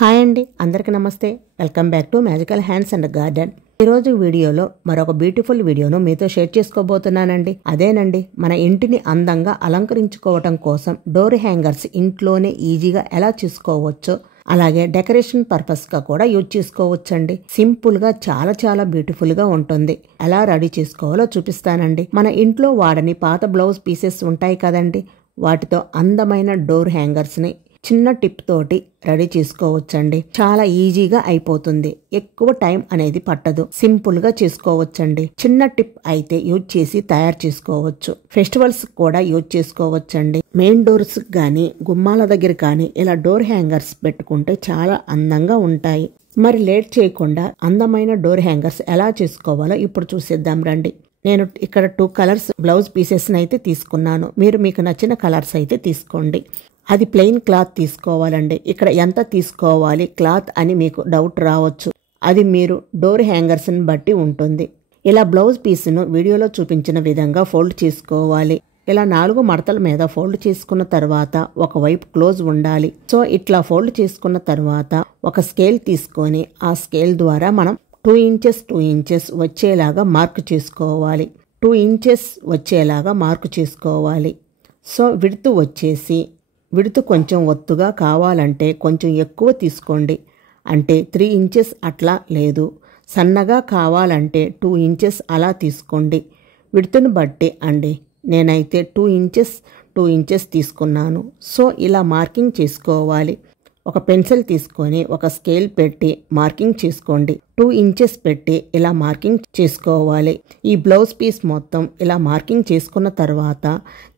Hi అండి, అందరికీ నమస్తే. Welcome back to magical hands and garden. ఈరోజు వీడియోలో మరొక బ్యూటిఫుల్ వీడియోను మీతో షేర్ చేసుకోబోతున్నానండి. అదేనండి, మన ఇంటిని అందంగా అలంకరించుకోవటం కోసం డోర్ హ్యాంగర్స్ ఇంట్లోనే ఈజీగా ఎలా చేసుకోవచ్చో, అలాగే డెకరేషన్ పర్పస్ గా కూడా యూజ్ చేసుకోవచ్చండి. సింపుల్ గా చాలా బ్యూటిఫుల్ గా ఉంటుంది. ఎలా రెడీ చేసుకోవాలో చూపిస్తానండి. మన ఇంట్లో వాడని పాత బ్లౌజ్ పీసెస్ ఉంటాయి కదండి, వాటితో అందమైన డోర్ హ్యాంగర్స్ ని చిన్న టిప్ తోటి రెడీ చేసుకోవచ్చండి. చాలా ఈజీగా అయిపోతుంది. ఎక్కువ టైం అనేది పట్టదు. సింపుల్ గా చేసుకోవచ్చండి. చిన్న టిప్ అయితే యూజ్ చేసి తయారు చేసుకోవచ్చు. ఫెస్టివల్స్ కూడా యూజ్ చేసుకోవచ్చండి. మెయిన్ డోర్స్ కానీ గుమ్మాల దగ్గర కానీ ఇలా డోర్ హ్యాంగర్స్ పెట్టుకుంటే చాలా అందంగా ఉంటాయి. మరి లేట్ చేయకుండా అందమైన డోర్ హ్యాంగర్స్ ఎలా చేసుకోవాలో ఇప్పుడు చూసేద్దాం రండి. నేను ఇక్కడ 2 కలర్స్ బ్లౌజ్ పీసెస్ అయితే తీసుకున్నాను. మీకు నచ్చిన కలర్స్ అయితే తీసుకోండి. అది ప్లెయిన్ క్లాత్ తీసుకోవాలండి. ఇక్కడ ఎంత తీసుకోవాలి క్లాత్ అని మీకు డౌట్ రావచ్చు. అది మీరు డోర్ హ్యాంగర్స్ని బట్టి ఉంటుంది. ఇలా బ్లౌజ్ పీస్ను వీడియోలో చూపించిన విధంగా ఫోల్డ్ చేసుకోవాలి. ఇలా 4 మడతల మీద ఫోల్డ్ చేసుకున్న తర్వాత ఒకవైపు క్లోజ్ ఉండాలి. సో ఇట్లా ఫోల్డ్ చేసుకున్న తర్వాత ఒక స్కేల్ తీసుకొని ఆ స్కేల్ ద్వారా మనం 2 ఇంచెస్ వచ్చేలాగా మార్క్ చేసుకోవాలి. 2 ఇంచెస్ వచ్చేలాగా మార్క్ చేసుకోవాలి. సో విడ్త్ కొంచెం ఒత్తుగా కావాలంటే కొంచెం ఎక్కువ తీసుకోండి. అంటే 3 ఇంచెస్ అట్లా లేదు. సన్నగా కావాలంటే 2 ఇంచెస్ అలా తీసుకోండి. విడ్త్ను బట్టి అండి. నేనైతే 2 ఇంచెస్ తీసుకున్నాను. సో ఇలా మార్కింగ్ చేసుకోవాలి. ఒక పెన్సిల్ తీసుకొని ఒక స్కేల్ పెట్టి మార్కింగ్ చేసుకోండి. 2 ఇంచెస్ పెట్టి ఇలా మార్కింగ్ చేసుకోవాలి. ఈ బ్లౌజ్ పీస్ మొత్తం ఇలా మార్కింగ్ చేసుకున్న తర్వాత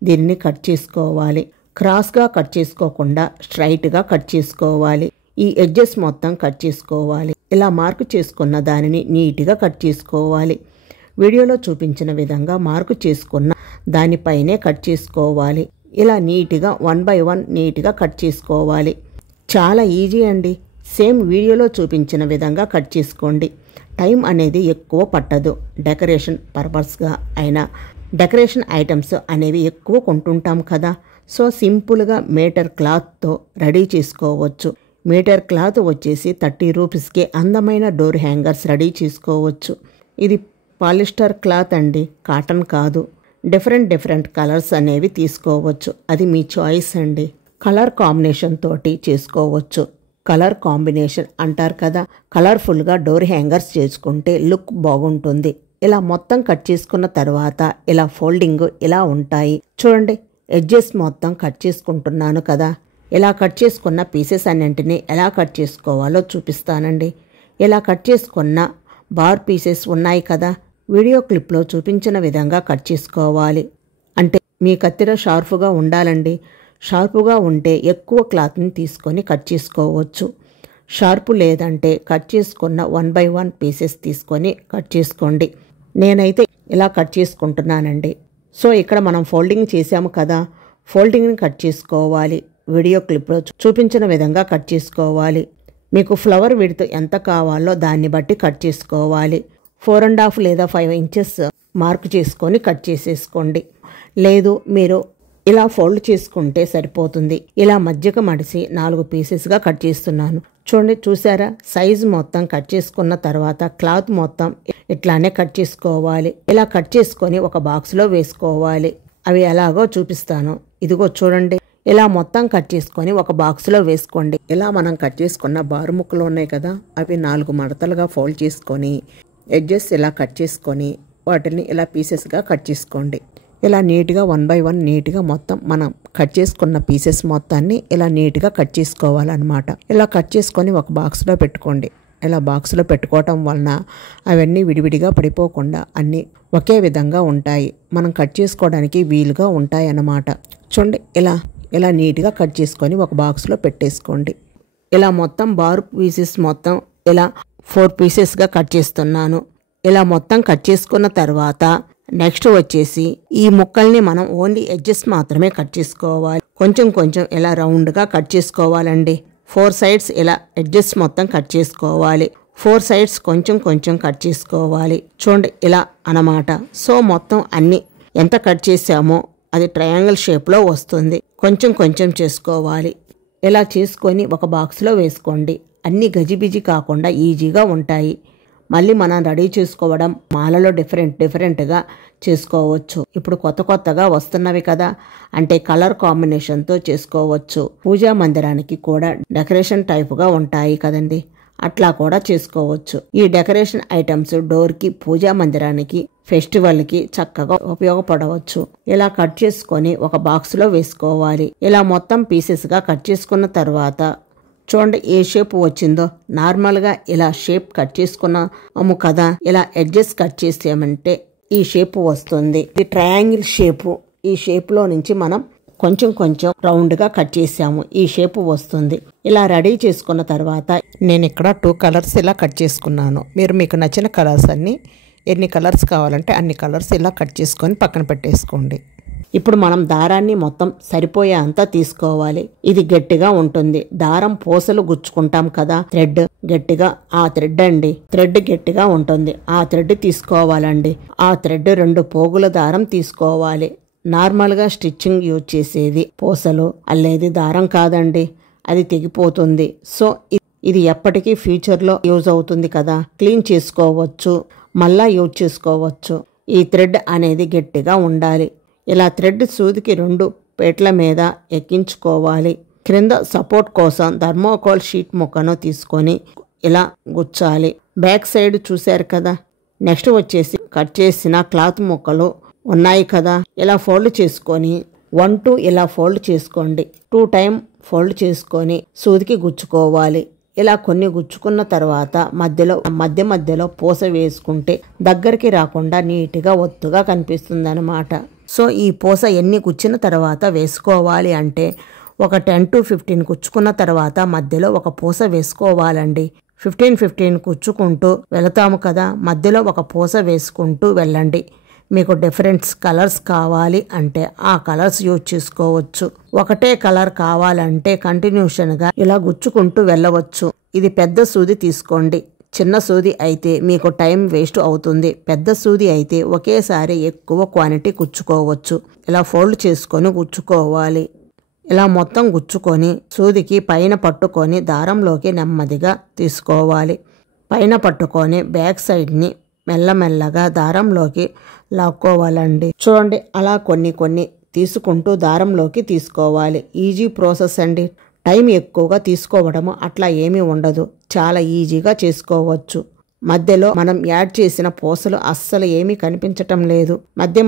దీనిని కట్ చేసుకోవాలి. క్రాస్గా కట్ చేసుకోకుండా స్ట్రైట్గా కట్ చేసుకోవాలి. ఈ ఎడ్జెస్ మొత్తం కట్ చేసుకోవాలి. ఇలా మార్కు చేసుకున్న దానిని నీట్గా కట్ చేసుకోవాలి. వీడియోలో చూపించిన విధంగా మార్కు చేసుకున్న దానిపైనే కట్ చేసుకోవాలి. ఇలా నీట్గా 1 by 1 నీట్గా కట్ చేసుకోవాలి. చాలా ఈజీ అండి. సేమ్ వీడియోలో చూపించిన విధంగా కట్ చేసుకోండి. టైం అనేది ఎక్కువ పట్టదు. డెకరేషన్ పర్పస్గా అయినా డెకరేషన్ ఐటమ్స్ అనేవి ఎక్కువ కొంటుంటాం కదా. సో సింపుల్గా మీటర్ క్లాత్తో రెడీ చేసుకోవచ్చు. మీటర్ క్లాత్ వచ్చేసి 30 రూపీస్కి అందమైన డోర్ హ్యాంగర్స్ రెడీ చేసుకోవచ్చు. ఇది పాలిస్టర్ క్లాత్ అండి, కాటన్ కాదు. డిఫరెంట్ కలర్స్ అనేవి తీసుకోవచ్చు. అది మీ చాయిస్ అండి. కలర్ కాంబినేషన్ తోటి చేసుకోవచ్చు. కలర్ కాంబినేషన్ అంటారు కదా, కలర్ఫుల్గా డోర్ హ్యాంగర్స్ చేసుకుంటే లుక్ బాగుంటుంది. ఇలా మొత్తం కట్ చేసుకున్న తర్వాత ఇలా ఫోల్డింగ్ ఇలా ఉంటాయి. చూడండి, ఎడ్జెస్ మొత్తం కట్ చేసుకుంటున్నాను కదా. ఇలా కట్ చేసుకున్న పీసెస్ అన్నింటినీ ఎలా కట్ చేసుకోవాలో చూపిస్తానండి. ఇలా కట్ చేసుకున్న బార్ పీసెస్ ఉన్నాయి కదా, వీడియో క్లిప్లో చూపించిన విధంగా కట్ చేసుకోవాలి. అంటే మీ కత్తెర షార్ప్గా ఉండాలండి. షార్పుగా ఉంటే ఎక్కువ క్లాత్ని తీసుకొని కట్ చేసుకోవచ్చు. షార్పు లేదంటే కట్ చేసుకున్న 1 by 1 పీసెస్ తీసుకొని కట్ చేసుకోండి. నేనైతే ఇలా కట్ చేసుకుంటున్నానండి. సో ఇక్కడ మనం ఫోల్డింగ్ చేసాము కదా, ఫోల్డింగ్ని కట్ చేసుకోవాలి. వీడియో క్లిప్లో చూపించిన విధంగా కట్ చేసుకోవాలి. మీకు ఫ్లవర్ విడ్త్ ఎంత కావాలో దాన్ని బట్టి కట్ చేసుకోవాలి. 4.5 లేదా 5 ఇంచెస్ మార్క్ చేసుకొని కట్ చేసేసుకోండి. లేదు మీరు ఇలా ఫోల్డ్ చేసుకుంటే సరిపోతుంది. ఇలా మధ్యకు మడిసి 4 పీసెస్గా కట్ చేస్తున్నాను. చూసారా, సైజు మొత్తం కట్ చేసుకున్న తర్వాత క్లాత్ మొత్తం ఇట్లానే కట్ చేసుకోవాలి. ఇలా కట్ చేసుకొని ఒక బాక్స్లో వేసుకోవాలి. అవి ఎలాగో చూపిస్తాను. ఇదిగో చూడండి, ఇలా మొత్తం కట్ చేసుకొని ఒక బాక్స్లో వేసుకోండి. ఇలా మనం కట్ చేసుకున్న బారు ముక్కలు ఉన్నాయి కదా, అవి 4 మడతలుగా ఫోల్డ్ చేసుకొని ఎడ్జెస్ ఇలా కట్ చేసుకొని వాటిని ఇలా పీసెస్గా కట్ చేసుకోండి. ఇలా నీట్గా 1 by 1 నీట్గా మొత్తం మనం కట్ చేసుకున్న పీసెస్ మొత్తాన్ని ఇలా నీట్గా కట్ చేసుకోవాలన్నమాట. ఇలా కట్ చేసుకొని ఒక బాక్స్లో పెట్టుకోండి. ఇలా బాక్స్లో పెట్టుకోవటం వలన అవన్నీ విడివిడిగా పడిపోకుండా అన్నీ ఒకే విధంగా ఉంటాయి. మనం కట్ చేసుకోవడానికి వీలుగా ఉంటాయి అన్నమాట. చూడండి, ఇలా నీట్గా కట్ చేసుకొని ఒక బాక్స్లో పెట్టేసుకోండి. ఇలా మొత్తం బార్ పీసెస్ మొత్తం ఇలా 4 పీసెస్గా కట్ చేస్తున్నాను. ఇలా మొత్తం కట్ చేసుకున్న తర్వాత నెక్స్ట్ వచ్చేసి ఈ ముక్కల్ని మనం ఓన్లీ ఎడ్జెస్ మాత్రమే కట్ చేసుకోవాలి. కొంచెం ఇలా రౌండ్గా కట్ చేసుకోవాలండి. 4 సైడ్స్ ఇలా ఎడ్జెస్ మొత్తం కట్ చేసుకోవాలి. 4 సైడ్స్ కొంచెం కట్ చేసుకోవాలి. చూడండి, ఇలా అన్నమాట. సో మొత్తం అన్ని ఎంత కట్ చేసామో అది ట్రయాంగిల్ షేప్లో వస్తుంది. కొంచెం చేసుకోవాలి. ఇలా చేసుకొని ఒక బాక్స్లో వేసుకోండి. అన్ని గజిబిజి కాకుండా ఈజీగా ఉంటాయి. మళ్ళీ మనం రెడీ చేసుకోవడం మాలలో డిఫరెంట్గా చేసుకోవచ్చు. ఇప్పుడు కొత్తగా వస్తున్నవి కదా, అంటే కలర్ కాంబినేషన్తో చేసుకోవచ్చు. పూజా మందిరానికి కూడా డెకరేషన్ టైపుగా ఉంటాయి కదండి, అట్లా కూడా చేసుకోవచ్చు. ఈ డెకరేషన్ ఐటమ్స్ డోర్కి, పూజా మందిరానికి, ఫెస్టివల్కి చక్కగా ఉపయోగపడవచ్చు. ఇలా కట్ చేసుకొని ఒక బాక్స్లో వేసుకోవాలి. ఇలా మొత్తం పీసెస్గా కట్ చేసుకున్న తర్వాత చూడండి ఏ షేప్ వచ్చిందో. నార్మల్గా ఇలా షేప్ కట్ చేసుకున్నాము కదా, ఇలా ఎడ్జెస్ కట్ చేసామంటే ఈ షేప్ వస్తుంది. ఇది ట్రయాంగిల్ షేపు. ఈ షేప్లో నుంచి మనం కొంచెం రౌండ్గా కట్ చేసాము, ఈ షేప్ వస్తుంది. ఇలా రెడీ చేసుకున్న తర్వాత నేను ఇక్కడ 2 కలర్స్ ఇలా కట్ చేసుకున్నాను. మీరు మీకు నచ్చిన కలర్స్ ఎన్ని కలర్స్ కావాలంటే అన్ని కలర్స్ ఇలా కట్ చేసుకొని పక్కన పెట్టేసుకోండి. ఇప్పుడు మనం దారాన్ని మొత్తం సరిపోయే అంతా తీసుకోవాలి. ఇది గట్టిగా ఉంటుంది. దారం పూసలు గుచ్చుకుంటాం కదా, థ్రెడ్ గట్టిగా, ఆ థ్రెడ్ గట్టిగా ఉంటుంది. ఆ థ్రెడ్ తీసుకోవాలండి. ఆ థ్రెడ్ 2 పోగుల దారం తీసుకోవాలి. నార్మల్గా స్టిచ్చింగ్ యూజ్ చేసేది పూసలు అల్లేది దారం కాదండి, అది తెగిపోతుంది. సో ఇది ఎప్పటికీ ఫ్యూచర్లో యూజ్ అవుతుంది కదా, క్లీన్ చేసుకోవచ్చు, మళ్ళా యూజ్ చేసుకోవచ్చు. ఈ థ్రెడ్ అనేది గట్టిగా ఉండాలి. ఇలా థ్రెడ్ సూదికి 2 పేట్ల మీద ఎక్కించుకోవాలి. క్రింద సపోర్ట్ కోసం థర్మోకోల్ షీట్ ముక్కను తీసుకొని ఇలా గుచ్చాలి. బ్యాక్ సైడ్ చూశారు కదా. నెక్స్ట్ వచ్చేసి కట్ చేసిన క్లాత్ ముక్కలు ఉన్నాయి కదా, ఇలా ఫోల్డ్ చేసుకొని 1 2 ఇలా ఫోల్డ్ చేసుకోండి. 2 టైం ఫోల్డ్ చేసుకొని సూదికి గుచ్చుకోవాలి. ఇలా కొన్ని గుచ్చుకున్న తర్వాత మధ్యలో పూస వేసుకుంటే దగ్గరికి రాకుండా నీట్గా ఒత్తుగా కనిపిస్తుంది అన్నమాట. సో ఈ పూస ఎన్ని గుచ్చిన తర్వాత వేసుకోవాలి అంటే ఒక 10 to 15 గుచ్చుకున్న తర్వాత మధ్యలో ఒక పూస వేసుకోవాలండి. 15 గుచ్చుకుంటూ వెళతాము కదా, మధ్యలో ఒక పూస వేసుకుంటూ వెళ్ళండి. మీకు డిఫరెంట్ కలర్స్ కావాలి అంటే ఆ కలర్స్ యూజ్ చేసుకోవచ్చు. ఒకటే కలర్ కావాలంటే కంటిన్యూషన్గా ఇలా గుచ్చుకుంటూ వెళ్ళవచ్చు. ఇది పెద్ద సూది తీసుకోండి. చిన్న సూది అయితే మీకు టైం వేస్ట్ అవుతుంది. పెద్ద సూది అయితే ఒకేసారి ఎక్కువ క్వాంటిటీ గుచ్చుకోవచ్చు. ఇలా ఫోల్డ్ చేసుకొని గుచ్చుకోవాలి. ఇలా మొత్తం గుచ్చుకొని సూదికి పైన పట్టుకొని దారంలోకి నెమ్మదిగా తీసుకోవాలి. పైన పట్టుకొని బ్యాక్ సైడ్ని మెల్లమెల్లగా దారంలోకి లాక్కోవాలండి. చూడండి అలా కొన్ని తీసుకుంటూ దారంలోకి తీసుకోవాలి. ఈజీ ప్రాసెస్ అండి. టైం ఎక్కువగా తీసుకోవడము అట్లా ఏమీ ఉండదు, చాలా ఈజీగా చేసుకోవచ్చు. మధ్యలో మనం యాడ్ చేసిన పూసలు అస్సలు ఏమీ కనిపించటం లేదు.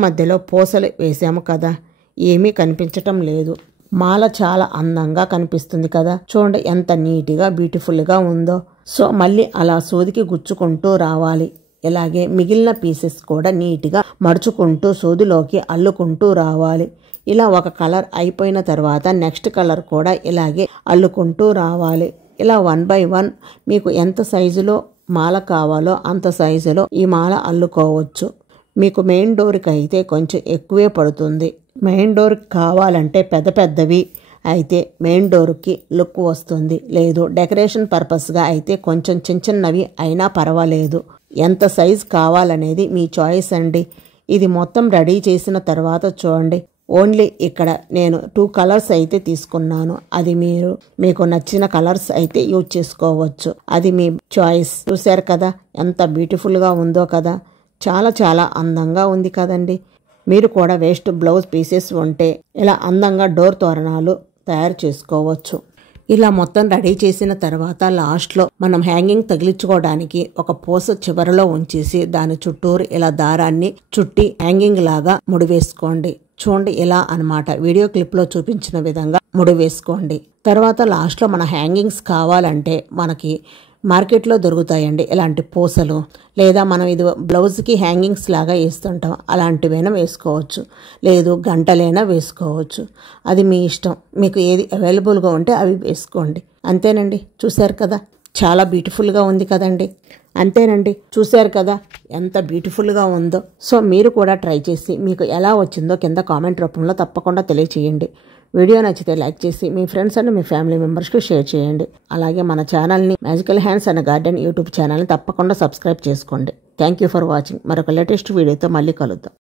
మధ్యలో పూసలు వేసాము కదా, ఏమీ కనిపించటం లేదు. మాల చాలా అందంగా కనిపిస్తుంది కదా, చూడండి ఎంత నీట్గా బ్యూటిఫుల్గా ఉందో. సో మళ్ళీ అలా సూదికి గుచ్చుకుంటూ రావాలి. ఇలాగే మిగిలిన పీసెస్ కూడా నీట్గా మడుచుకుంటూ సూదిలోకి అల్లుకుంటూ రావాలి. ఇలా ఒక కలర్ అయిపోయిన తర్వాత నెక్స్ట్ కలర్ కూడా ఇలాగే అల్లుకుంటూ రావాలి. ఇలా 1 by 1 మీకు ఎంత సైజులో మాల కావాలో అంత సైజులో ఈ మాల అల్లుకోవచ్చు. మీకు మెయిన్ డోర్కి అయితే కొంచెం ఎక్కువే పడుతుంది. మెయిన్ డోర్కి కావాలంటే పెద్దవి అయితే మెయిన్ డోర్కి లుక్ వస్తుంది. లేదు డెకరేషన్ పర్పస్గా అయితే కొంచెం చిన్నవి అయినా పర్వాలేదు. ఎంత సైజ్ కావాలనేది మీ చాయిస్ అండి. ఇది మొత్తం రెడీ చేసిన తర్వాత చూడండి, ఓన్లీ ఇక్కడ నేను 2 కలర్స్ అయితే తీసుకున్నాను. అది మీకు నచ్చిన కలర్స్ అయితే యూజ్ చేసుకోవచ్చు, అది మీ చాయిస్. చూశారు కదా ఎంత బ్యూటిఫుల్గా ఉందో కదా, చాలా అందంగా ఉంది కదండి. మీరు కూడా వేస్ట్ బ్లౌజ్ పీసెస్ ఉంటే ఇలా అందంగా డోర్ తోరణాలు తయారు చేసుకోవచ్చు. ఇలా మొత్తం రెడీ చేసిన తర్వాత లాస్ట్లో మనం హ్యాంగింగ్ తగిలించుకోవడానికి ఒక పూస చివరలో ఉంచేసి దాని చుట్టూరు ఇలా దారాన్ని చుట్టి హ్యాంగింగ్ లాగా ముడివేసుకోండి. చూడండి ఇలా అన్నమాట, వీడియో క్లిప్లో చూపించిన విధంగా ముడివేసుకోండి. తర్వాత లాస్ట్లో మన హ్యాంగింగ్స్ కావాలంటే మనకి మార్కెట్లో దొరుకుతాయండి ఇలాంటి పూసలు, లేదా మనం ఇది బ్లౌజ్కి హ్యాంగింగ్స్ లాగా వేస్తుంటాం, అలాంటివైనా వేసుకోవచ్చు, లేదు గంటలైనా వేసుకోవచ్చు, అది మీ ఇష్టం. మీకు ఏది అవైలబుల్గా ఉంటే అవి వేసుకోండి. అంతేనండి, చూశారు కదా చాలా బ్యూటిఫుల్గా ఉంది కదండి. అంతేనండి, చూశారు కదా ఎంత బ్యూటిఫుల్గా ఉందో. సో మీరు కూడా ట్రై చేసి మీకు ఎలా వచ్చిందో కింద కామెంట్ రూపంలో తప్పకుండా తెలియచేయండి. వీడియో నచ్చితే లైక్ చేసి మీ ఫ్రెండ్స్ అండ్ మీ ఫ్యామిలీ మెంబర్స్కి షేర్ చేయండి. అలాగే మన ఛానల్ని magical hands and garden YouTube ఛానల్ని తప్పకుండా సబ్స్క్రైబ్ చేసుకోండి. Thank you for watching. మరొక లేటెస్ట్ వీడియోతో మళ్ళీ కలుద్దాం.